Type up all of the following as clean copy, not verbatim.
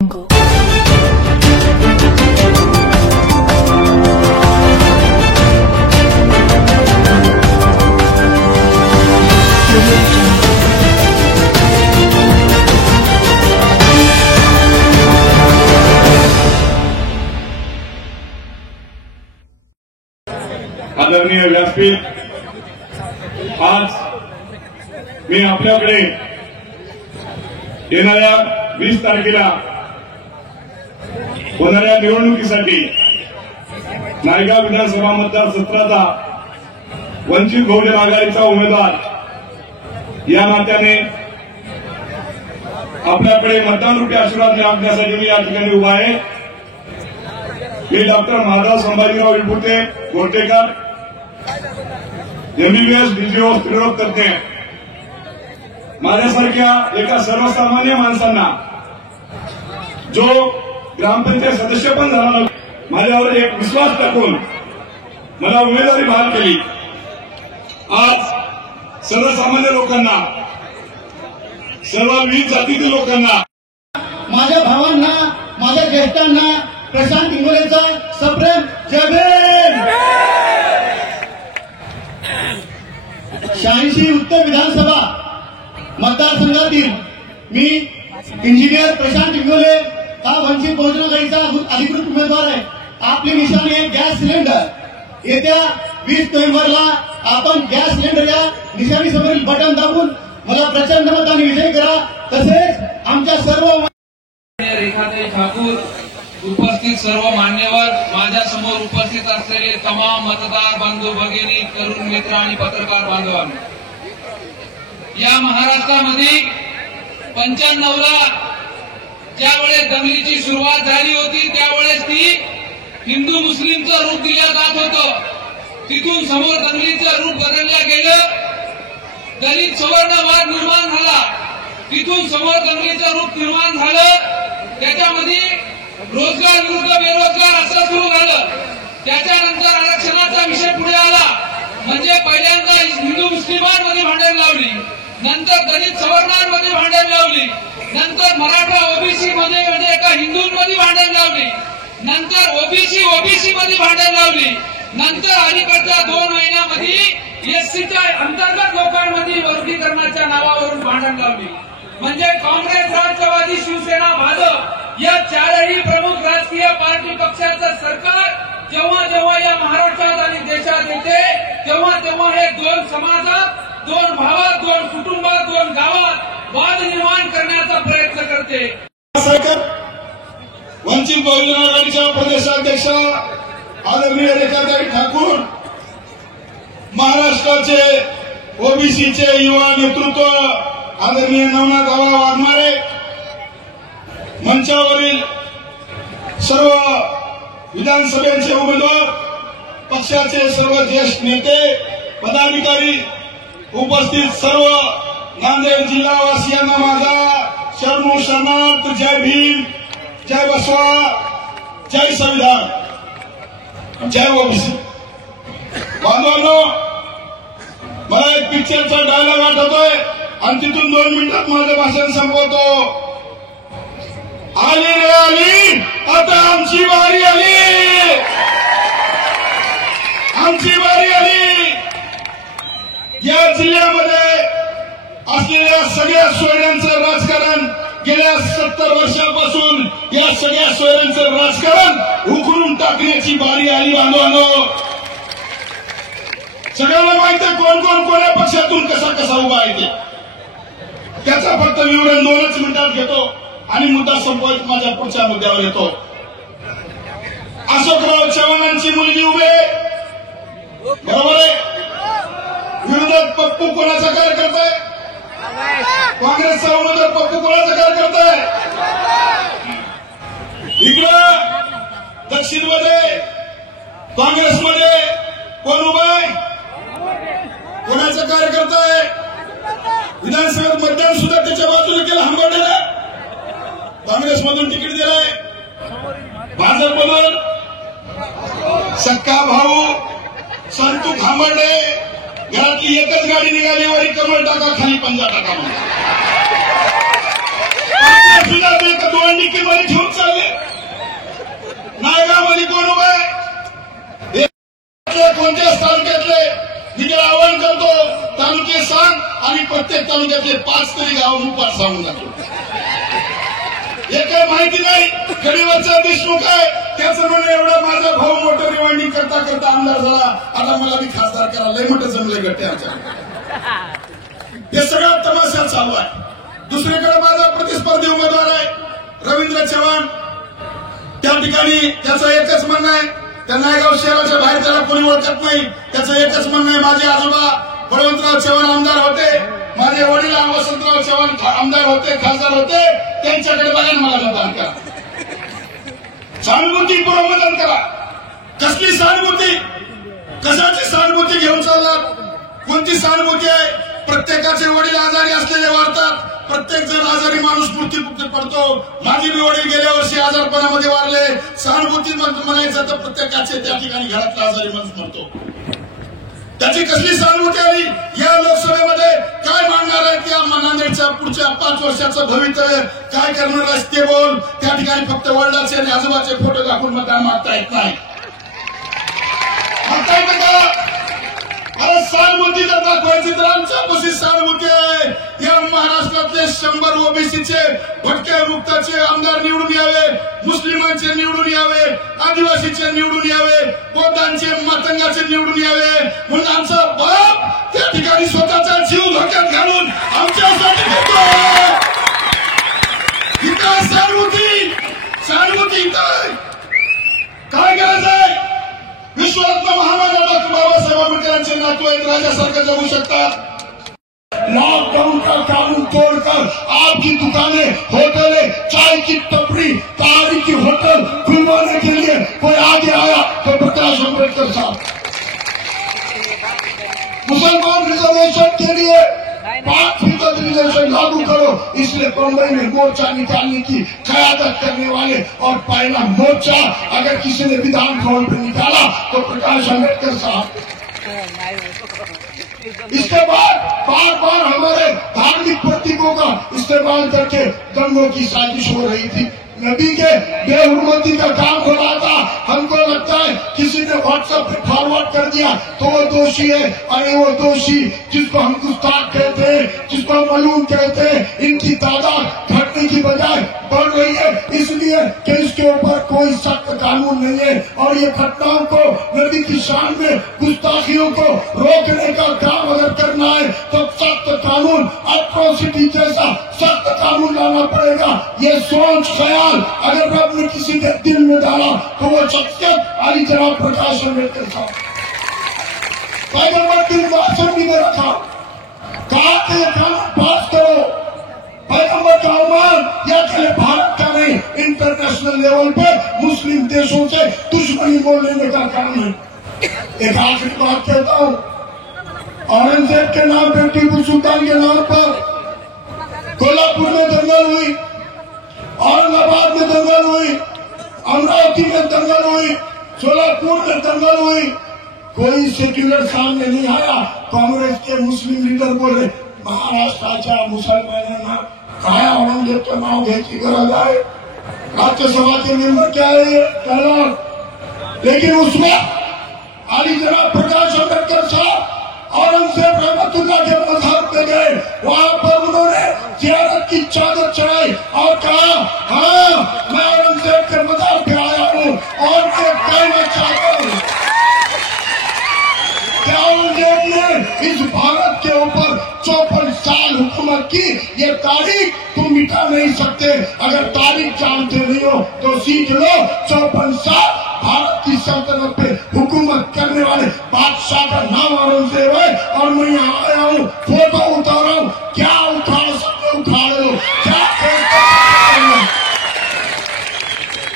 आदरणीय व्यासपीठ, आज मी आपल्याकडे येणाऱ्या 20 तारखेला होणाऱ्या निवडणुकीसाठी नायगाव विधानसभा मतदारसंघाचा वंचित बहुजन आघाडीचा उमेदवार या नात्याने आपल्याकडे मतदान रूपी आशीर्वाद मागण्यासाठी मी या ठिकाणी उभा आहे। मी doctor Maharaj Sambhajirao Vipute Goratekar, MBBS DGO स्त्रीरोग तज्ञ। माझ्यासारख्या एका सर्वसामान्य माणसांना जो ग्रामपंचायत सदस्य पण झाला नाही, माझ्यावर एक विश्वास टाकून मला उमेदवारी बहाल केली। आज सर्वसामान्य लोकांना, सर्व विविध जातीतील लोकांना, माझ्या भावांना, माझ्या ज्येष्ठांना प्रशांत इंगोलेचा सप्रेम जय भीम। 86 उत्तर विधानसभा मतदारसंघातील मी इंजिनियर प्रशांत इंगोले हा वंचित बहुजन आघाडीचा अधिकृत उमेदवार आहे। आपली निशाणी आहे गॅस सिलेंडर। येत्या 20 नोव्हेंबरला आपण गॅस सिलेंडर या निशाणी समोरील बटन दाबून मला प्रचंड मताने विजयी करा। तसेच आमच्या सर्व रेखाताई ठाकूर, उपस्थित सर्व मान्यवर, माझ्या समोर उपस्थित असलेले तमाम मतदार बंधू भगिनी, तरुण मित्र आणि पत्रकार बांधवांनो, या महाराष्ट्रामध्ये 95ला ज्यावेळेस दंगलीची सुरुवात झाली होती त्यावेळेस ती हिंदू मुस्लिमचं रूप दिलं जात होतं। तिथून समोर दंगलीचं रूप बदललं गेलं, दलित सवर्ण वाद निर्माण झाला। तिथून समोर दंगलीचं रूप निर्माण झालं, त्याच्यामध्ये रोजगार विरुद्ध बेरोजगार असं सुरू झालं। त्याच्यानंतर आरक्षणाचा विषय पुढे आला, म्हणजे पहिल्यांदा हिंदू मुस्लिमांमध्ये भांडण लावली, नंतर दलित सवर्णांमध्ये भांडण लावली, नंतर मराठा ओबीसी मध्ये म्हणजे एका हिंदूंमध्ये भांडण लावली, नंतर ओबीसी मध्ये भांडण लावली, नंतर अलीकडच्या 2 महिन्यामध्ये एससीच्या अंतर्गत लोकांमध्ये वर्गीकरणाच्या नावावरून भांडण लावली। म्हणजे काँग्रेस, राष्ट्रवादी, शिवसेना, भाजप या 4ही प्रमुख राजकीय पार्टी पक्षाचं सरकार जेव्हा जेव्हा या महाराष्ट्रात आणि देशात येते तेव्हा तेव्हा हे 2 समाजात, 2 भावात, 2 कुटुंबात, 2 गावात वाद निर्माण करण्याचा प्रयत्न करते। वंचित बहुजन आघाडीच्या प्रदेशाध्यक्ष आदरणीय रेखाताई ठाकूर, महाराष्ट्राचे ओबीसीचे युवा नेतृत्व आदरणीय नवनाथ आबा वाघमारे, मंचावरील सर्व विधानसभेचे उमेदवार, पक्षाचे सर्व ज्येष्ठ नेते, पदाधिकारी, उपस्थित सर्व नांदेड जिल्हावासियांना माझा शरणू शरणार्थ जय भीम, जय बसवा, जय संविधान, जय ओबीसी। बांधवांनो, मला एक पिक्चरचा डायलॉग आठवतोय आणि तिथून 2 मिनिटात माझं भाषण संपवतो। आली रे आली, आता आमची वारी आली, आमची वारी आली। या जिल्ह्यामध्ये असलेल्या सगळ्या सोयऱ्यांचं राजकारण गेल्या 70 वर्षापासून या सगळ्या सोयऱ्यांचं राजकारण उकरून टाकण्याची बारी आली। बांधवांनो, सगळ्यांना माहिती आहे कोण कोण कोण्या पक्षातून कसा कसा उभा आहे ते। त्याचा फक्त विवरण 2च मिनिटात घेतो आणि मुद्दा संपवत माझ्या पुढच्या मुद्द्यावर येतो। अशोकराव चव्हाणांची मुलगी उभे, बरोबर आहे। विरोधात पप्पू कोणाचा कार्यकर्ता आहे? काँग्रेसचा उमेदवार पप्पू कोणाचा कार्यकर्ता आहे? इकडं दक्षिणमध्ये काँग्रेसमध्ये कोण उभा आहे? कोणाचा कार्यकर्ता आहे? विधानसभेत मतदान सुद्धा त्याच्या बाजूला केलं, हंबरडेला काँग्रेसमधून तिकीट दिलंय। भाजपमधून सक्का भाऊ संतू खांबर्डे, घरातली एकच गाडी निघाली, वरी कमळ टाका, खाली पंजा टाका। आपल्या सुद्धा ते दोंडी किंमत घेऊन चालले. नायगावमध्ये कोण उभा आहे? कोणत्याच तालुक्यातले मी त्याला आवाहन करतो, तालुके सांग आणि प्रत्येक तालुक्यातले 5 तरी गाव उपाट सांगून जातो. हे काय माहिती नाही. गडीवरचा देशमुख आहे, त्याचं म्हणणं एवढा माझा भाऊ मोटर रिवाइंडिंग करता करता आमदार झाला, आता मला बी खासदार करा. लय मोठं जमलंय गट्ट्याच्या. हे सगळं तमाशा चालू आहे. दुसरीकडे माझा प्रतिस्पर्धी उमेदवार आहे रवींद्र चव्हाण. त्या ठिकाणी त्याचं एकच म्हणणं आहे, त्या नायगाव शहराच्या बाहेर त्याला कोणी ओळखत नाही. त्याचं एकच म्हणणं आहे, माझे आजोबा बळवंतराव चव्हाण आमदार होते, माझे वडील वसंतराव चव्हाण आमदार होते, खासदार होते, त्यांच्याकडे बघा मला मतदान करा. सहानुभूतीपूर्वक मतदान करा. कसली सहानुभूती? कशाची सहानुभूती घेऊन चालणार? कोणती सहानुभूती आहे? प्रत्येकाचे वडील आजारी असलेले वारतात, प्रत्येक जण आजारी माणूस मृत्यू पडतो. माझे बी वडील गेल्या वर्षी आजारपणामध्ये वारले. सहानुभूती म्हणायचं तर प्रत्येकाचे त्या ठिकाणी घरातला आजारी माणूस मरतो. त्याची कसली सहानुभूती आली? या लोकसभेमध्ये काय मांडणार आहे? त्या नांदेडच्या पुढच्या 5 वर्षाचं भवितव्य काय करणार आहे ते बोल. त्या ठिकाणी फक्त वडिलांचे आणि आजोबाचे फोटो दाखवून मतदान मागता येत नाही. मागता येतं का? अरे सहानुभूती जर दाखवायची तर आमच्यापाशी सहानुभूती आहे. या महाराष्ट्रातले 100 ओबीसीचे भटक्या मुक्ताचे आमदार निवडून यावे, मुस्लिमांचे निवडून यावे, आदिवासीचे निवडून यावे, बौद्धांचे मातंगाचे निवडून यावे. म्हणून आमचा बाप त्या ठिकाणी स्वतःचा जीव धोक्यात घालून आमच्यासाठी देतो. इथं सहानुभूती, सहानुभूती इथं काय गरज आहे? विश्वरत्न महामानव डॉक्टर बाबासाहेब आंबेडकरांचे नातू आहेत, राजासारखं जगू शकतात. लॉकडाउन का कानून तोड़कर आपकी दुकानें, होटलें, चाय की टपरी, पहाड़ी की होटल खुलवाने के लिए कोई आगे आया तो प्रकाश आंबेडकर साहब. मुसलमान रिजर्वेशन के लिए 5% रिजर्वेशन लागू करो, इसलिए बम्बई में मोर्चा निकालने की क़यादत करने वाले और पहला मोर्चा अगर किसी ने विधान भवन पर निकाला तो प्रकाश आंबेडकर साहब. इसके बाद बार बार हमारे धार्मिक प्रतीकों का इस्तेमाल करके दंगों की साजिश हो रही थी. नबी के बेहुरमती का काम हो रहा था. हमको लगता है किसी ने व्हाट्सएप पे फॉरवर्ड कर दिया तो वो दोषी है. अरे वो दोषी जिसको हम गुस्ताख कहते हैं, जिसको हम मलूम कहते हैं, इनकी तादाद घटने की बजाय बढ़ रही है, इसलिए कि इसके ऊपर कोई सख्त कानून नहीं है. और ये घटनाओं को, नबी की शान में गुस्ताखियों को रोकने का काम अगर करना है तो सख्त कानून, एट्रोसिटी जैसा सख्त कानून लाना पड़ेगा. ये सोच ख्याल अगर रब ने किसी के दिल में डाला तो वो शख्सियत अली जनाब प्रकाश आंबेडकर साहब. पैगंबर की असेंबली में रखा, कहा कि ये कानून पास करो. पैगंबर का अवमान या अकेले भारत का नहीं, इंटरनेशनल लेवल पे मुस्लिम देशों से दुश्मनी बोल लेने का काम है. एक आखिरी बात कहता हूँ, औरंगजेब के नाम पे, टीपू सुल्तान के नाम पर कोल्हापुर में दंगल हुई, औरंगाबाद में दंगल हुई, अमरावती में दंगल हुई, सोलापुर में दंगल हुई. कोई सेक्युलर सामने नहीं आया. कांग्रेस के मुस्लिम लीडर बोले महाराष्ट्राच्या मुसलमानांना काय औरंगजेबचं नाव घ्यायची गरज आहे. राज्यसभा के मेंबर क्या है कहला. लेकिन उसमें अली जनाब प्रकाश आंबेडकर साहब औरंगजेब रहमतुल्लाह के मजहब पे गए. वहां पर उन्होंने जियारत की चादर चढ़ाई और कहा, हाँ मैं औरंगजेब के मजहब पे आया हूँ और मैं कहना चाहता हूँ कि औरंगजेब ने इस भारत के ऊपर 54 साल हुकूमत की. ये तारीख तुम मिटा नहीं सकते. अगर तारीख जानते नहीं हो तो सीख लो. 54 साल भारत की सल्तनत पे हुकूमत करने वाले बादशाह का नाम औरंगजेब है. और मैं यहाँ आया हूँ, फोटो उतारा हूँ. क्या उखाड़ सकते उखाड़ लो, क्या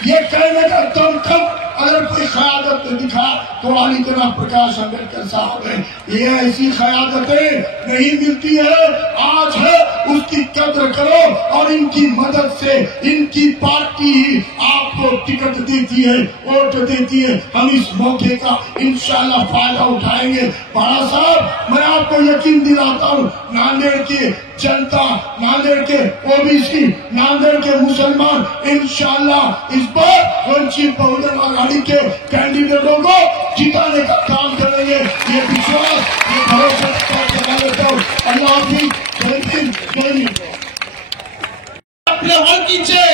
ये कहने का दम कब अगर कोई क़यादत दिखा तो अली जनाब प्रकाश आंबेडकर साहब है. ये ऐसी क़यादतें नहीं मिलती है. आज है उसकी कद्र करो और इनकी मदद से इनकी पार्टी ही आपको आपको टिकट देती है, वोट देती है। हम इस मौके का इंशाल्लाह फायदा उठाएंगे। बाला साहब, मैं आपको यकीन दिलाता हूँ, नांदेड़ की जनता, नांदेड़ के ओबीसी, नांदेड़ के मुसलमान इंशाल्लाह इस बार वंचित बहुजन आघाड़ी के कैंडिडेटों को जिताने का काम करेंगे। ये विश्वास, ये भरोसा करवा लेता हूँ। अल्लाह हाफिज, जय हिंद, जय हिंद। आपल्या ओळखीचे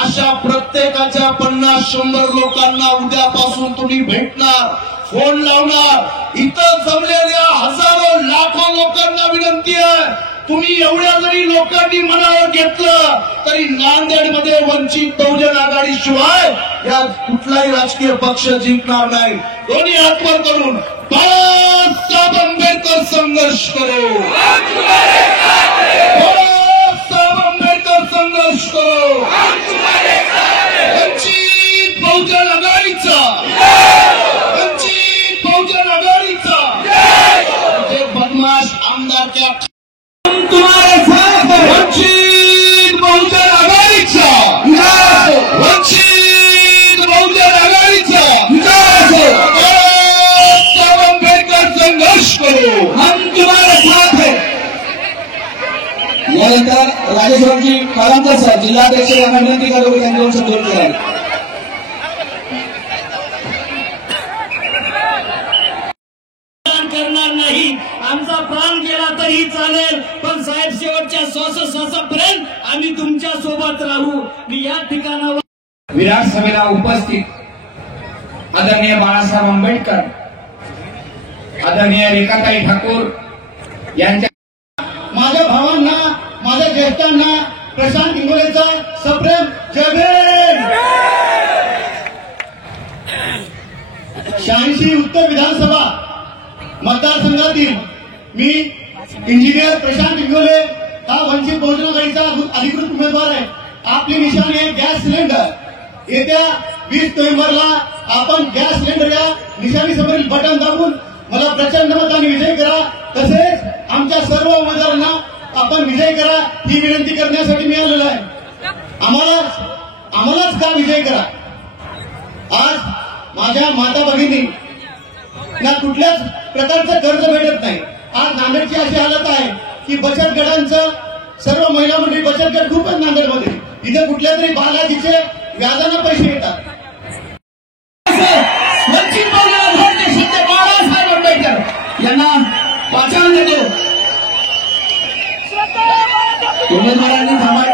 अशा प्रत्येकाच्या 50-100 लोकांना उद्यापासून तुम्ही भेटणार, फोन लावणार। इथं जमलेल्या हजारो लाखो लोकांना विनंती आहे, तुम्ही एवढ्या जरी लोकांनी मनावर घेतलं तरी नांदेडमध्ये वंचित बहुजन आघाडी शिवाय या कुठलाही राजकीय पक्ष जिंकणार नाही। दोन्ही हात वर करून बाळासाहेब आंबेडकर संघर्ष करो, बाळासाहेब आंबेडकर संघर्ष करो, वंचित बहुजन आघाडीचा, वंचित बहुजन आघाडीचा जे बदमाश आमदारच्या तुम्हारे साथ है, वंचित बहुजन आघाडीचा, वंचित बहुजन आघाडीचा बाळासाहेब आंबेडकर संघर्ष करो, हम तुम्हारे साथ है। यानंतर राजेश्वरजी कालांतर साहेब जिल्हाध्यक्ष यांना विनंती करतो की त्यांच्यावर शब्द बोलावे। करणार नाही, आमचा प्राण गेला तरी चालेल, पण साहेब शेवटच्या श्वासापर्यंत आम्ही तुमच्या सोबत राहू। मी या ठिकाणावर विधानसभेला उपस्थित आदरणीय बाळासाहेब आंबेडकर, आदरणीय रेखाताई ठाकूर यांच्या, माझ्या भावांना, माझ्या ज्येष्ठांना प्रशांत इंगोलेचा सप्रेम जय भीम। 86 उत्तर विधानसभा मतदारसंघातील मी इंजिनियर प्रशांत इंगोले हा वंचित बहुजन आघाडीचा अधिकृत उमेदवार आहे। आपली निशाणी आहे गॅस सिलेंडर। येत्या 20 नोव्हेंबरला आपण गॅस सिलेंडर या निशाणीसमोरील बटन दाबून मला प्रचंड मताने विजयी करा। तसेच आमच्या सर्व उमेदवारांना आपण विजयी करा ही विनंती करण्यासाठी मी आलेलो आहे। आम्हालाच का विजयी करा। आज माझ्या माता भगिनी ना कुठल्याच प्रकारचं कर्ज भेटत नाही। आज नांदेडची अशी हालत आहे की बचत गटांचं, सर्व महिला मंडळी बचत गट खूप आहेत नांदेडमध्ये, इथे कुठल्या तरी बालाजीचे व्याजाने पैसे येतात। वंचित बहुजन आघाडीचे शिंदे बाळासाहेब आंबेडकर यांना वाचन देतो। उमेदवारांनी थांबा।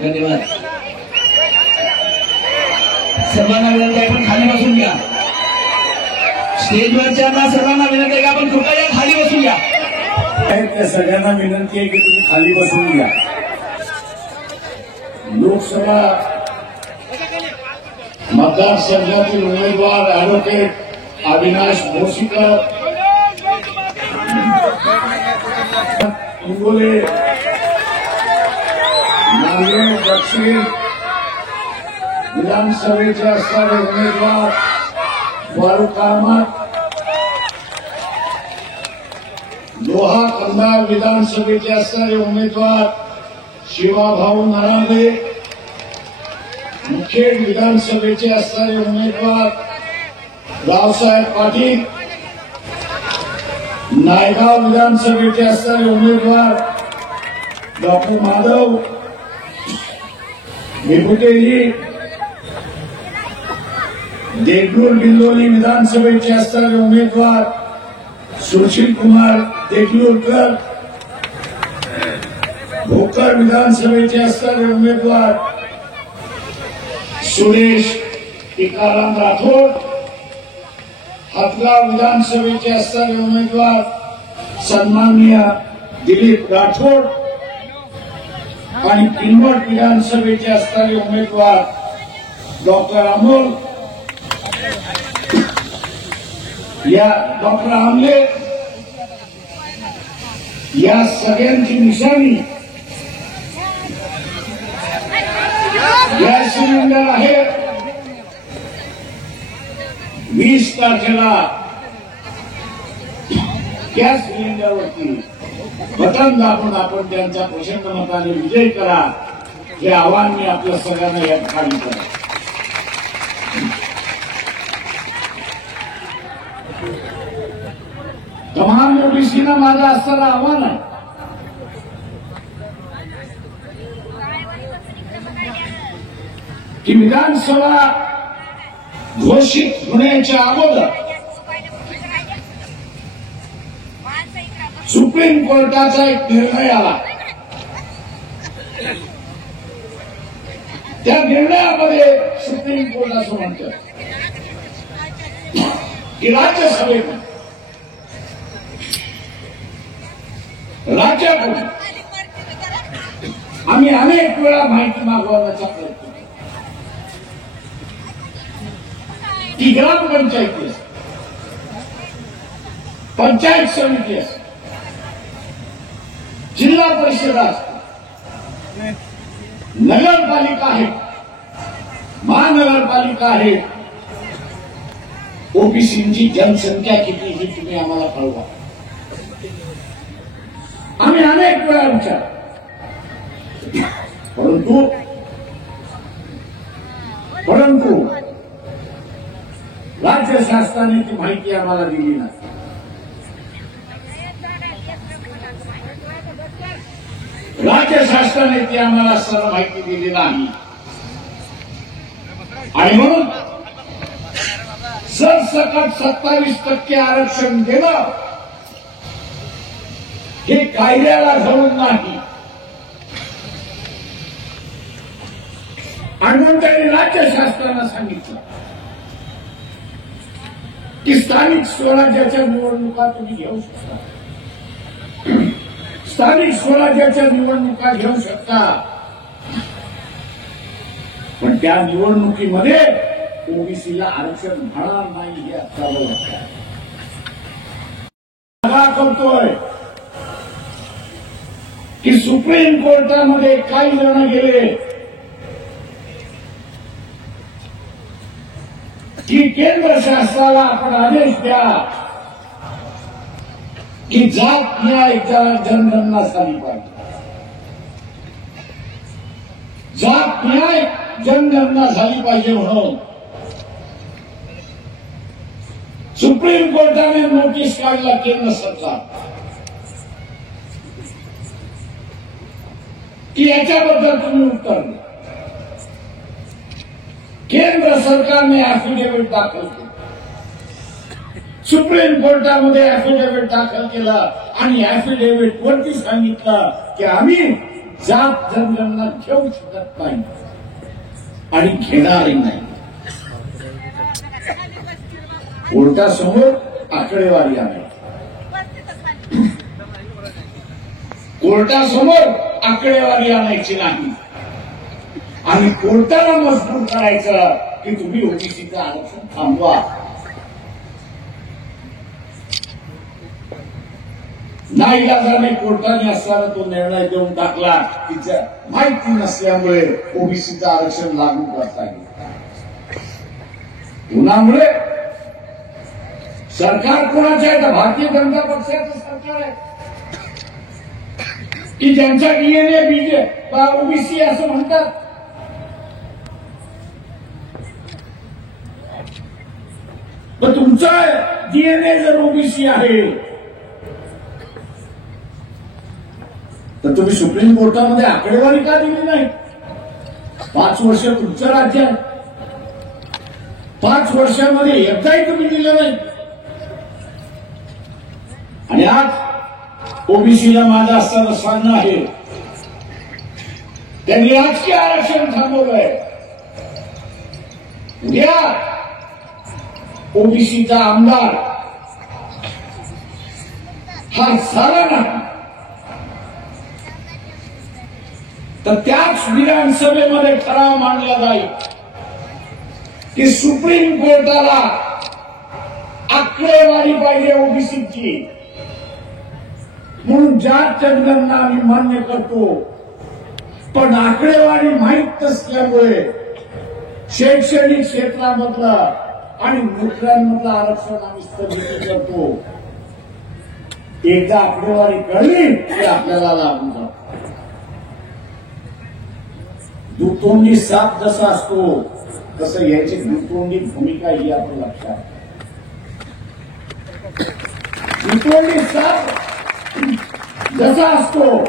धन्यवाद। सर्वांना विनंती आहे आपण खाली बसून घ्या। स्टेजवरच्या सर्वांना विनंती आहे की आपण कृपया खाली बसून घ्या। त्या सगळ्यांना विनंती आहे की तुम्ही खाली बसून घ्या। लोकसभा मतदारसंघातील उमेदवार ॲडव्होकेट अविनाश भोसीकर, हिंगोली, नांदेड दक्षिण विधानसभेचे असणारे उमेदवार फारुख अहमद, लोहा कंधार विधानसभेचे असणारे उमेदवार शिवाभाऊ नरांदे, मुखेड विधानसभेचे असणारे उमेदवार रावसाहेब पाटील, नायगाव विधानसभेचे असणारे उमेदवार डॉक्टर माधव विभुतेजी, देगलूर बिलोली विधानसभेचे असणारे उमेदवार सुशील कुमार देगलूरकर, भोकर विधानसभेचे असणारे उमेदवार सुरेश टिकाराम राठोड, हातगाव विधानसभेचे असणारे उमेदवार सन्माननीय दिलीप राठोड आणि किनवट विधानसभेचे असणारे उमेदवार डॉक्टर अमोल या डॉक्टर आमले या सगळ्यांची निशाणी गॅस सिलेंडर आहे। 20 तारखेला गॅस सिलेंडरवरती बटन दाबून आपण त्यांचा प्रचंड मताने विजय करा, हे आव्हान मी आपल्या सगळ्यांना या ठिकाणी करतो. तमाम ओबीसीना माझं असणारं आव्हान आहे की विधानसभा घोषित होण्याच्या अगोदर सुप्रीम कोर्टाचा एक निर्णय आला. त्या निर्णयामध्ये सुप्रीम कोर्ट असं म्हणतं की राज्यसभेतून राज्यातून आम्ही अनेक वेळा माहिती मागवण्याचा प्रयत्न केला की ग्रामपंचायती असते, पंचायत समिती असते, जिल्हा परिषद असते, नगरपालिका आहे, महानगरपालिका आहे. ओबीसीची जनसंख्या किती ही तुम्ही आम्हाला कळवा. आम्ही अनेक वेळा विचार, परंतु राज्य शासनाने ती माहिती आम्हाला दिली नाही. राज्य शासनाने ती आम्हाला सर्व माहिती दिली नाही आणि म्हणून सरसकट 27% आरक्षण देणं हे कायद्याला धरून नाही. आणि म्हणून त्यांनी राज्य शासनाला सांगितलं की स्थानिक स्वराज्याच्या निवडणुका तुम्ही घेऊ शकता, स्थानिक स्वराज्याच्या निवडणुका घेऊ शकता, पण त्या निवडणुकीमध्ये ओबीसीला आरक्षण मिळणार नाही हे आपल्याला लक्षात करतोय की सुप्रीम कोर्टामध्ये काही जण गेले की केंद्र शासनाला आपण आदेश द्या की जात न्याय जनगणना झाली पाहिजे, जात न्याय जनगणना झाली पाहिजे म्हणून सुप्रीम कोर्टाने नोटीस काढला केंद्र सरकार की याच्याबद्दल तुम्ही उत्तर द्या. केंद्र सरकारने ऍफिडेव्हिट दाखल केलं, सुप्रीम कोर्टामध्ये ऍफिडेव्हिट दाखल केलं आणि ऍफिडेव्हिट वरती सांगितलं की आम्ही जात जनगणना घेऊ शकत नाही आणि घेणारही नाही. कोर्टासमोर आकडेवारी आहे, कोर्टासमोर आकडेवारी आणायची नाही आणि कोर्टाला मजबूर करायचं की तुम्ही ओबीसीचं आरक्षण थांबवा. नाईलाजाने कोर्टाने असताना तो निर्णय देऊन टाकला की माहिती नसल्यामुळे ओबीसीचं आरक्षण लागू करता येईल. पुण्यामुळे सरकार कोणाचं आहे तर भारतीय जनता पक्षाचं सरकार आहे की ज्यांचा डीएनए ओबीसी असं म्हणतात. तर तुमचा डीएनए जर ओबीसी आहे तर तुम्ही सुप्रीम कोर्टामध्ये आकडेवारी का दिली नाही? 5 वर्ष तुमचं राज्य आहे, 5 वर्षामध्ये एकदाही तुम्ही दिलं नाही. आणि आज ओबीसीला माझं असताना सांगणं आहे त्यांनी राजकीय आरक्षण थांबवलंय. उद्या ओबीसीचा आमदार हा झाला नाही तर त्याच विधानसभेमध्ये ठराव मांडला जाईल की सुप्रीम कोर्टाला आकडेवारी पाहिजे ओबीसीची म्हणून जात जनगणना आम्ही मान्य करतो, पण आकडेवारी माहीत नसल्यामुळे शैक्षणिक क्षेत्रामधलं आणि नोकऱ्यांमधलं आरक्षण आम्ही स्थगित करतो. एकदा आकडेवारी कळली की आपल्याला लागून जातो. दुतोंडी साप जसा असतो तसं याची दुतोंडी भूमिका ही आपण लक्षात. दुतोंडी साप जसा असतो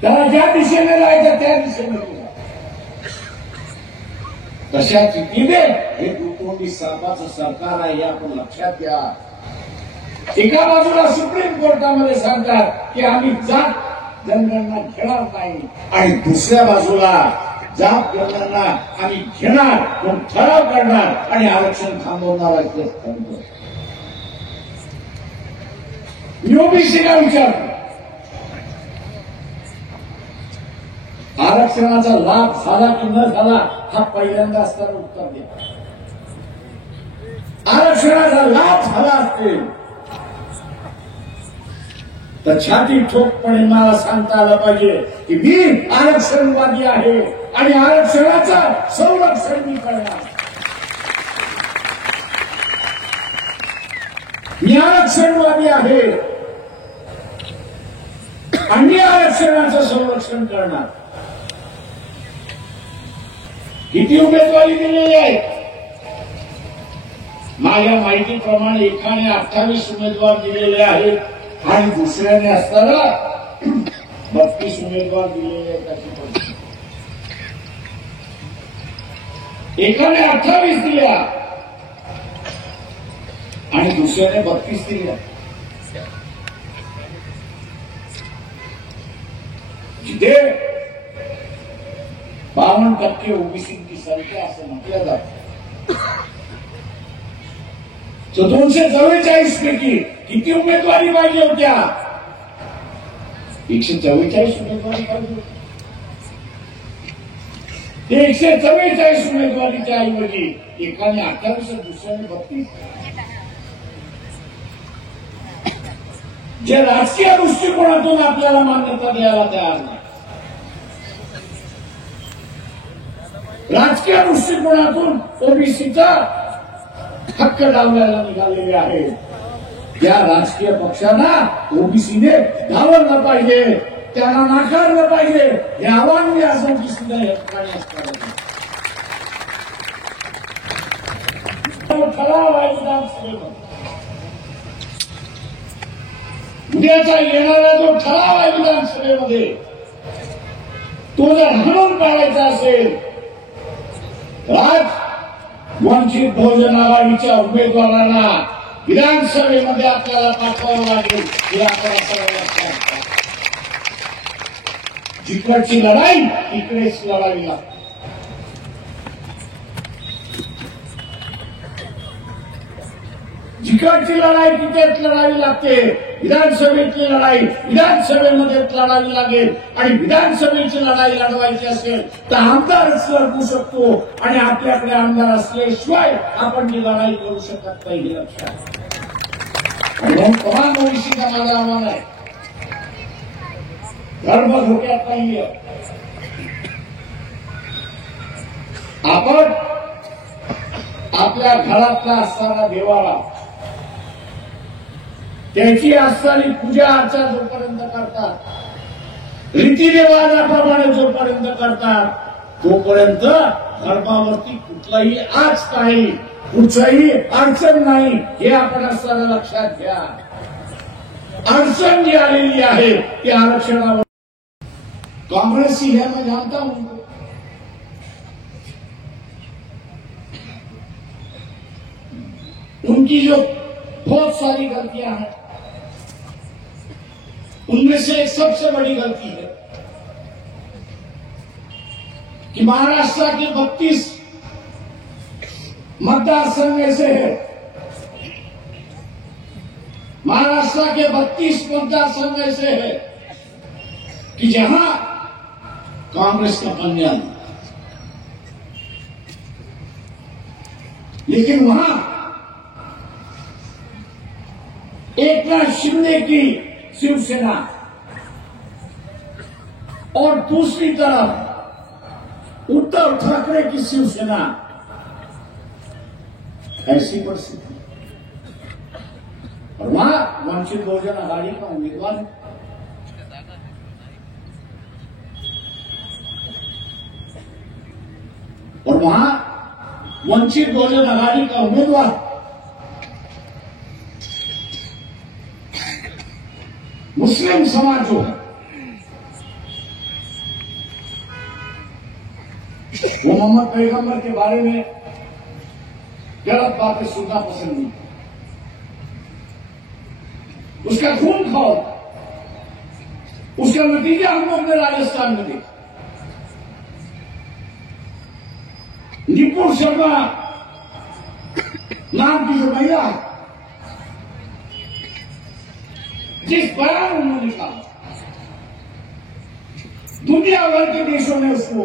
त्याला ज्या दिशेने जायचं त्या दिशेने तशा चिठ्ठीने हे दुतोंडी सापाचं सरकार आहे हे आपण लक्षात घ्या. एका बाजूला सुप्रीम कोर्टामध्ये सांगतात की आम्ही जात जनगणना घेणार नाही आणि दुसऱ्या बाजूला जात जनगणना आम्ही घेणार पण ठराव करणार आणि आरक्षण थांबवणार आहे ते ठरवतो. ओबीसीला विचारतो आरक्षणाचा लाभ झाला की न झाला हा पहिल्यांदा असताना उत्तर द्या. आरक्षणाचा लाभ झाला असेल तर छाती ठोकपणे मला सांगता आलं पाहिजे की मी आरक्षणवादी आहे आणि आरक्षणाचं संरक्षण मी करणार. मी आरक्षणवादी आहे आणि आरक्षणाचं संरक्षण करणार. किती उमेदवारी दिलेली आहे? माझ्या माहितीप्रमाणे एकाने 28 उमेदवार दिलेले आहेत आणि दुसऱ्याने असताना 32 उमेदवार दिलेले आहेत. अशी परिस्थिती. एकाने 28 दिल्या आणि दुसऱ्याने 32 दिल्या. जिथे 52% ओबीसीची संख्या असं म्हटलं जातं. 244 पैकी किती उमेदवारी पाहिजे होत्या? 144 उमेदवारी पाहिजे होती. ते 144 उमेदवारीच्या ऐवजी एकाने 28 दुसऱ्याने 32. जे राजकीय दृष्टिकोनातून आपल्याला मान्यता द्यायला तयार नाही. राजकीय दृष्टिकोनातून ओबीसीचा हक्क डावलायला निघालेले आहे. या राजकीय पक्षांना ओबीसीने डावललं पाहिजे, त्यांना नाकारलं पाहिजे हे आव्हान मी आज ओबीसीला या ठिकाणी असताना ठराव आहे विधानसभेमध्ये. उद्याचा येणारा जो ठराव आहे विधानसभेमध्ये तो जर हाणून काढायचा असेल आज वंचित बहुजन आघाडीच्या उमेदवारांना विधानसभेमध्ये आपल्याला पाठवावं लागेल. हे आपल्याला लक्षात घ्या. जिकडची लढाई तिकडेच लढावी लागते. जिकडची लढाई तिथेच लढावी लागते. विधानसभेची लढाई विधानसभेमध्येच लढावी लागेल आणि विधानसभेची लढाई लढवायची असेल तर आमदारच लढवू शकतो आणि आपल्याकडे आमदार असल्याशिवाय आपण ती लढाई करू शकत नाही. हे लक्षात कमाल ओबीसीचा माझा आव्हान आहे. धर्म धोक्यात नाहीये. आपण आपल्या घरातला असताना देवाला त्याची असणारी पूजा अर्चा जोपर्यंत करतात, रीतिरिवाजाप्रमाणे जोपर्यंत करतात तोपर्यंत धर्मावरती कुठलाही आच नाही, कुठलाही अडचण नाही. हे आपण असताना लक्षात घ्या. अडचण जी आलेली आहे ती आरक्षणावर. कांग्रेस ही है मैं जानता हूं. उनकी जो बहुत सारी गलतियां हैं उनमें से एक सबसे बड़ी गलती है कि महाराष्ट्र के 32 मतदार संघ ऐसे है, महाराष्ट्र के 32 मतदार संघ ऐसे है कि जहां कांग्रेस का पंजा नहीं, लेकिन वहां एकनाथ शिंदे की शिवसेना और दूसरी तरफ उद्धव ठाकरे की शिवसेना ऐसी परिस्थिति और वहां वंचित बहुजन आघाड़ी का उम्मीदवार है। और वहां वंचित बहुजन आघाड़ी का उम्मीदवार मुस्लिम समाज जो है वो मोहम्मद पैगंबर के बारे में गलत बातें सुनना पसंद नहीं, उसका खून खाओ, उसका नतीजा हम लोग ने राजस्थान में देखा। निपुण शर्मा नाम की जो महिला है, जिस बयान उन्होंने कहा, दुनिया भर के देशों ने उसको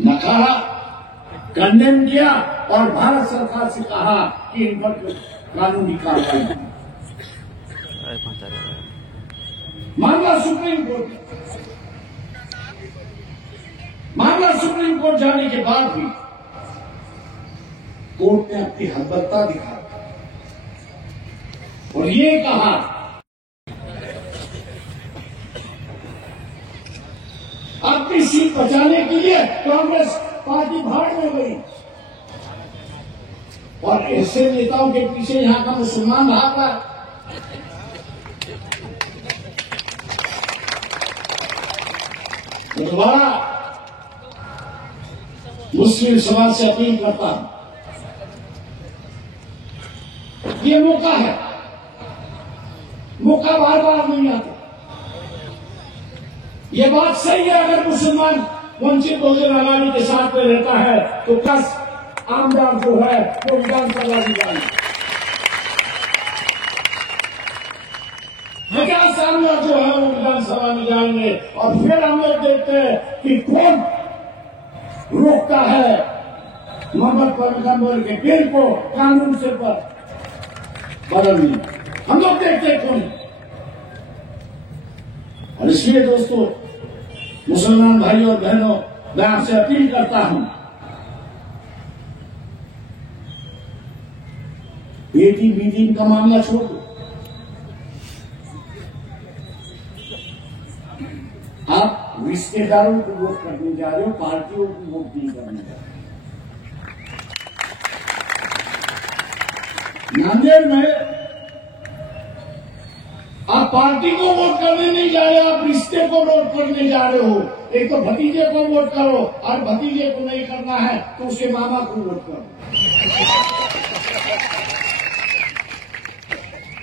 नकारा, कंडेम किया और भारत सरकार से कहा कि इन पर कानूनी कार्रवाई हो। मामला सुप्रीम कोर्ट जाने के बाद भी कोर्ट ने अपनी हदबत्ता दिखा और ये कहा अपनी सीट बचाने के लिए कांग्रेस पार्टी भाड़ में गई और ऐसे नेताओं के पीछे यहां का मुसलमान भागा। दोबारा मुस्लिम समाज से अपील करता हूं, ये मौका है, मौका बार बार नहीं आता। ये बात सही है, अगर मुसलमान वंचित बहुजन आघाड़ी के साथ में रहता है तो बस आमदार जो है वो विधानसभा में जाए, विकास आमदार जो है वो विधानसभा में जाएंगे और फिर हम लोग देखते हैं कि कौन रोकता है मोहम्मद पैगंबर के बिल को कानून से बदलने। हम लोग देखते हैं कौन। और इसलिए दोस्तों, मुसलमान भाई और बहनों, मैं आपसे अपील करता हूं, बेटी बेटी का मामला छोड़ दो, आप रिश्तेदारों को वोट करने जा रहे हो, पार्टियों को वोट नहीं करने जा रहे। नांदेड़ में आप पार्टी को वोट करने नहीं जा रहे, आप रिश्ते को वोट करने जा रहे हो। एक तो भतीजे को वोट करो और भतीजे को नहीं करना है तो उसके मामा को वोट करो।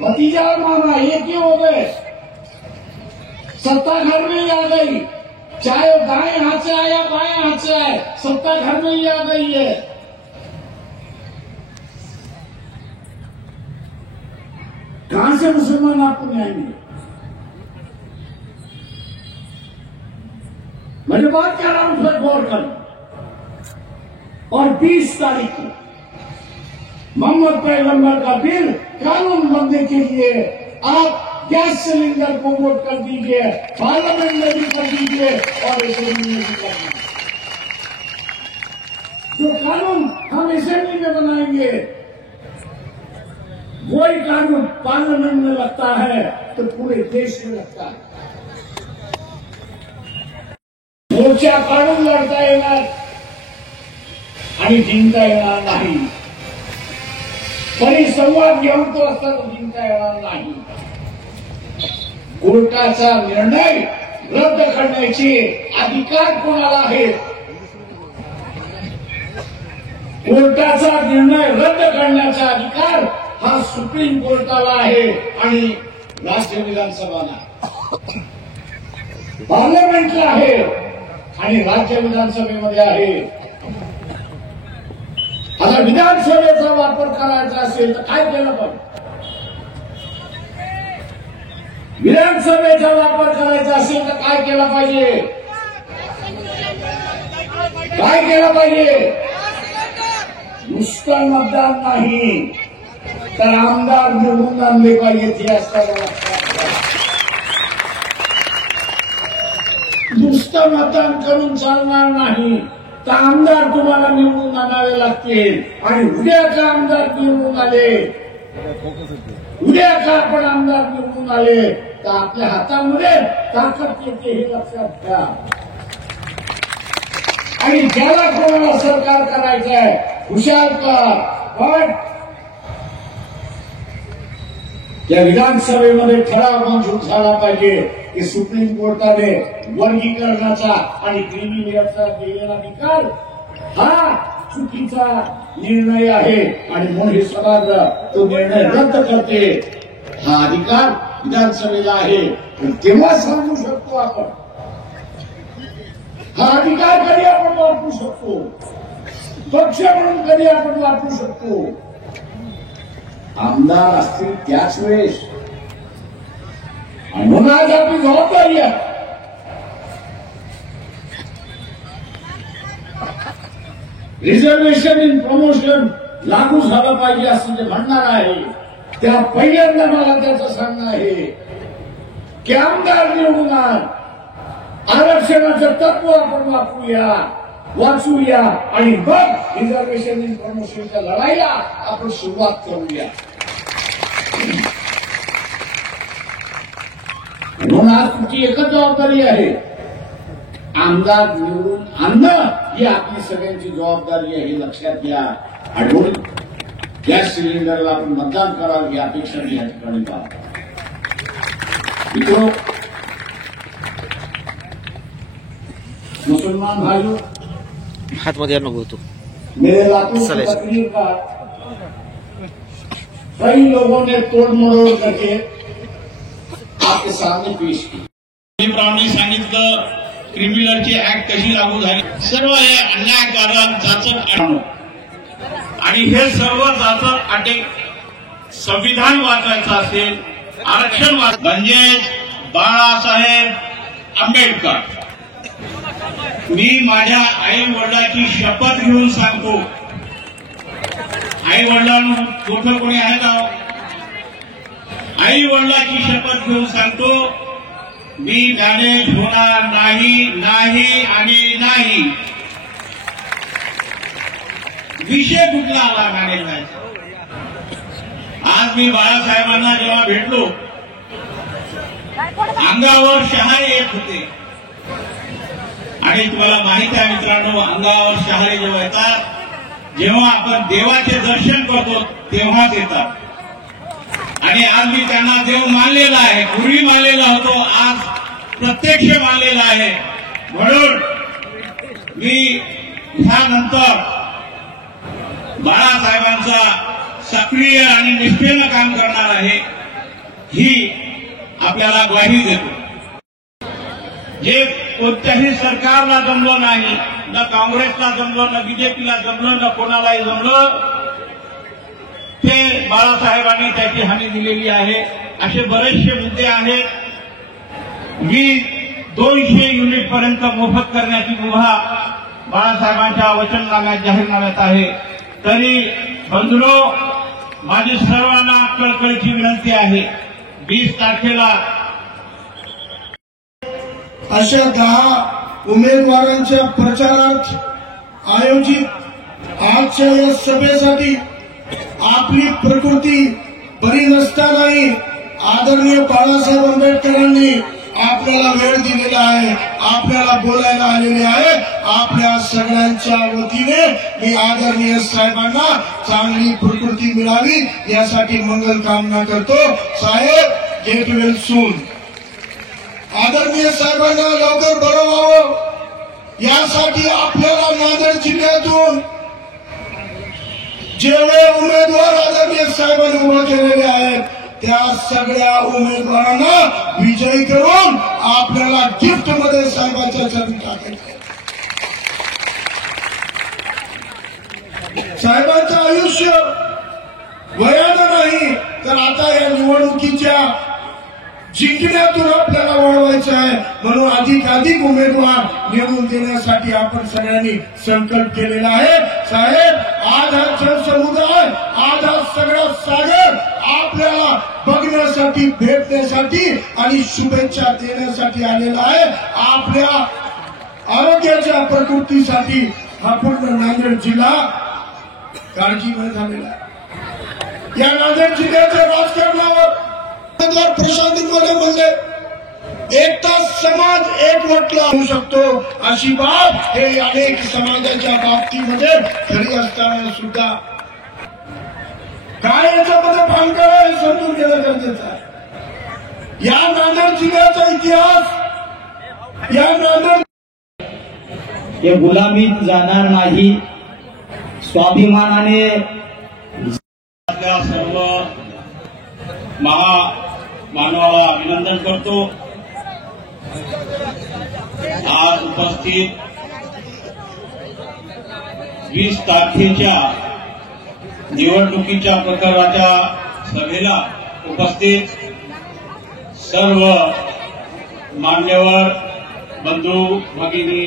भतीजा और मामा ये क्यों हो गए? सत्ता घर में ही आ गई, चाहे वो दाएं हाथ से आया बाएं हाथ से आए, सत्ता घर में ही आ गई है। कहां से मुसलमान आपको न्याय मिले? मैं जो बात कह रहा हूं उस पर गौर करें। और 20 तारीख को मोहम्मद पैगंबर का बिल कानून बनने के लिए आप गैस सिलेंडर को वोट कर दीजिए, पार्लियामेंट में भी कर दीजिए और असेंबली में भी कर दीजिए। जो कानून हम असेंबली में बनाएंगे वही कानून पार्लियामेंट में लगता है तो पूरे देश में लगता है। मोर्चा काढून लढता येणार आणि जिंकता येणार नाही, परिसंवाद घेऊन तो असता जिंकता येणार नाही। कोर्टाचा निर्णय रद्द करण्याचे अधिकार कोणाला आहे? कोर्टाचा निर्णय रद्द करण्याचा अधिकार हा सुप्रीम कोर्टाला आहे आणि राज्य विधानसभाला, पार्लमेंटला आहे आणि राज्य विधानसभेमध्ये आहे। आता विधानसभेचा वापर करायचा असेल तर काय केलं पाहिजे? विधानसभेचा वापर करायचा असेल तर काय केलं पाहिजे? काय केलं पाहिजे? नुसतं मतदान नाही तर आमदार निवडून आणले पाहिजेत हे असताना नुसतं मतदान करून चालणार नाही, तर आमदार तुम्हाला निवडून आणावे लागतील. आणि उद्याचा आमदार निवडून आले, उद्या का आपण आमदार निवडून आले तर आपल्या हातामध्ये ताकद येते हे लक्षात घ्या. आणि ज्याला कोणाला सरकार करायचं आहे हुशार कर, पण या विधानसभेमध्ये ठराव मंजूर झाला पाहिजे की सुप्रीम कोर्टाने वर्गीकरणाचा आणि क्रिमिनलचा दिलेला निकाल हा चुकीचा निर्णय आहे आणि म्हणून हे सभा तो निर्णय रद्द करते. हा अधिकार विधानसभेला आहे. तेव्हा सांगू शकतो आपण, हा अधिकार कधी आपण वापरू शकतो, पक्ष म्हणून कधी आपण वापरू शकतो. आमदार असतील त्याच वेळेस. आणि म्हणून आज आपली जबाबदारी आहे रिझर्वेशन इन प्रमोशन लागू झालं पाहिजे असं जे म्हणणार आहे त्या पहिल्यांदा मला त्याचं सांगणं आहे की आमदार निवडून आरक्षणाचं तत्व आपण वाचूया आणि मग रिझर्वेशन इन प्रमोशनच्या लढाईला आपण सुरुवात करूया. म्हणून आज तुमची एकच जबाबदारी आहे, आमदार निवडून आणणं ही आपली सगळ्यांची जबाबदारी आहे हे लक्षात घ्या. आणि गॅस सिलेंडरला आपण मतदान करावं ही अपेक्षा मी या ठिकाणी पाहतो. मित्रों, मुसलमान भाइयों, हाथ में नको तो मेरे लातूर की तकरीर का कई लोगों ने तोड़ मरोड़ करके आपके सामने पेश की. प्राणी सांगितलं क्रिमिनलची ऍक्ट कशी लागू झाली, सर्व हे अन्यायकारक जाचक आणि हे सर्व जाचक अटे संविधान वाचायचं असेल, आरक्षण म्हणजे बाळासाहेब आंबेडकर. मी माझ्या आई वडिलांची शपथ घेऊन सांगतो, आई वडिलांना मोठं कोणी आहे का? आई वडिलांची शपथ घेऊन सांगतो, मी मॅनेज होणार नाही, नाही आणि नाही. विषय कुठला आला मॅनेज व्हायचा? आज मी बाळासाहेबांना जेव्हा भेटलो अंगावर शहारे येत होते. आणि तुम्हाला माहिती आहे मित्रांनो, अंगावर शहारे जेव्हा येतात, जेव्हा आपण देवाचे दर्शन करतो तेव्हाच येतात. आणि आज मी त्यांना देव मानलेला आहे, पूर्वी मानलेला होतो, आज प्रत्यक्ष मानलेला आहे. म्हणून मी ह्यानंतर बाळासाहेबांचा सक्रिय आणि निष्ठेनं काम करणार आहे ही आपल्याला ग्वाही देतो. जे कोणत्याही सरकारला जमलं नाही, न काँग्रेसला जमलं, न बीजेपीला जमलं, न कोणालाही जमलं, ते बाळासाहेबांनी त्याची हमी दिलेली आहे. असे बरेचसे मुद्दे आहेत. मी 200 युनिट पर्यंत मोफत करण्याची मुभा बाळासाहेबांच्या वचननाम्यात जाहीरनाम्यात आहे. तरी बंधुरो, माझी सर्वांना कळकळीची विनंती आहे, 20 तारखेला अशा 10 उमेदवारांच्या प्रचारात आयोजित आजच्या या सभेसाठी आपली प्रकृती बरी नसतानाही आदरणीय बाळासाहेब आंबेडकरांनी आपल्याला वेळ दिलेला आहे, आपल्याला बोलायला आलेले आहे. आपल्या सगळ्यांच्या वतीने मी आदरणीय साहेबांना चांगली प्रकृती मिळावी यासाठी मंगल कामना करतो. साहेब, गेट वेल सून. आदरणीय साहेबांना लवकर बरं व्हावं यासाठी आपल्याला नांदेड जिल्ह्यातून जेवढे उमेदवार आदरणीय साहेबांनी उभे केलेले आहेत त्या सगळ्या उमेदवारांना विजयी करून आपल्याला गिफ्ट मध्ये साहेबांच्या चरणी टाकायचे. साहेबांचं आयुष्य वयानं नाही तर आता या निवडणुकीच्या जिंकण्यातून आपल्याला वळवायचं आहे. म्हणून अधिकाधिक उमेदवार निवडून देण्यासाठी आपण सगळ्यांनी संकल्प केलेला आहे. साहेब, आज हा जनसमुदाय, आज हा सगळा सागर आपल्याला बघण्यासाठी, भेटण्यासाठी आणि शुभेच्छा देण्यासाठी आलेला आहे. आपल्या आरोग्याच्या प्रकृतीसाठी हा पूर्ण नांदेड जिल्हा काळजीमय झालेला आहे. या नांदेड जिल्ह्याच्या राजकारणावर प्रशांत इंगोले म्हणले एकता समाज एकवटला होऊ शकतो अशी बाब हे अनेक समाजाच्या बाबतीमध्ये खरी असताना सुद्धा काय याच्यामध्ये भांडण आहे हे समजून घेणं गरजेचं आहे. या नांदेड जिल्ह्याचा इतिहास या नांदेड हे गुलामीत जाणार नाही. स्वाभिमानाने सर्व महामानवाला अभिनंदन करतो. आज उपस्थित 20 तारखेच्या निवडणुकीच्या प्रकाराच्या सभेला उपस्थित सर्व मान्यवर बंधू भगिनी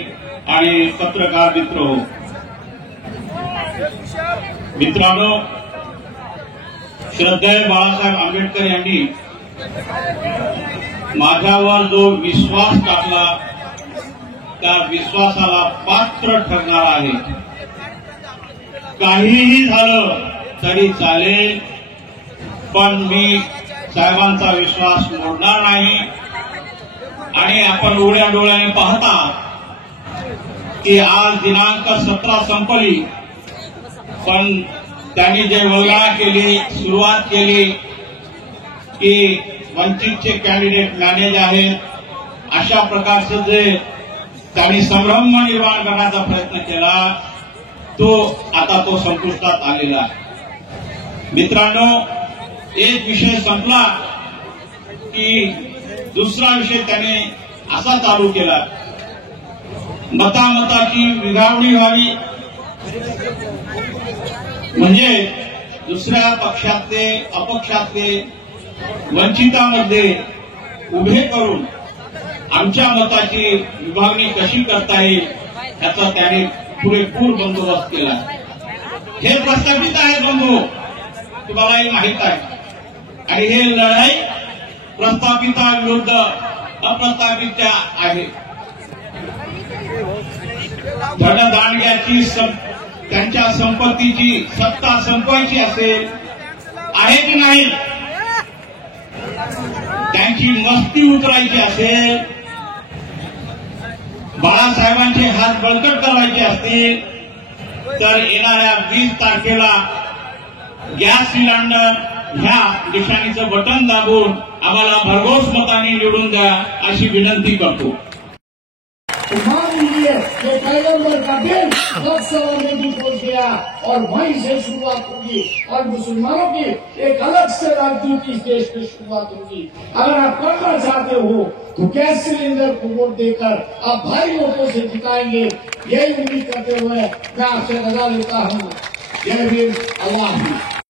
आणि पत्रकार मित्रांनो, श्रद्धेय बाळासाहेब आंबेडकर यांनी माझ्यावर जो विश्वास टाकला त्या विश्वासाला पात्र ठरणार आहे. काहीही झालं तरी चालेल, पण मी साहेबांचा विश्वास मोडणार नाही. आणि आपण उघड्या डोळ्याने पाहता की आज दिनांक 17 संपली, पण त्यांनी जे वगळा केली, सुरुवात केली की वंचितचे कॅन्डिडेट मॅनेज आहेत, अशा प्रकारचं जे त्यांनी संभ्रम निर्माण करण्याचा प्रयत्न केला तो संपुष्टात आलेला आहे. मित्रांनो, एक विषय संपला की दुसरा विषय त्याने असा चालू केला, मतामताची विभागणी व्हावी, म्हणजे दुसऱ्या पक्षातले अपक्षातले वंचितांमध्ये उभे करून आमच्या मताची विभागणी कशी करता येईल याचा त्याने पुरेपूर बंदोबस्त केला. हे प्रस्थापित आहे बंधू, तुम्हालाही माहित आहे. आणि हे लढाई प्रस्थापिताविरुद्ध अप्रस्थापितच्या आहे. धनदांडग्याची त्यांच्या संपत्तीची सत्ता संपवायची असेल, आहे की नाही, त्यांची मस्ती उतरायची असेल, बाळासाहेबांचे हात बळकट करायचे असतील, तर येणाऱ्या 20 तारखेला गॅस सिलेंडर ह्या निशाणीचं बटन दाबून आम्हाला भरघोस मताने निवडून द्या अशी विनंती करतो. मान लीजिए कि पैगंबर का दिल लोकसभा में भी पहुंच गया और वहीं से शुरुआत होगी और मुसलमानों की एक अलग से राजनीति इस देश में शुरुआत होगी. अगर आप करना चाहते हो तो गैस सिलेंडर को वोट देकर आप भारी वोटों से जिताएंगे, यही उम्मीद करते हुए मैं आपसे रजा लेता हूँ. जय भीम, अल्लाह हाफिज.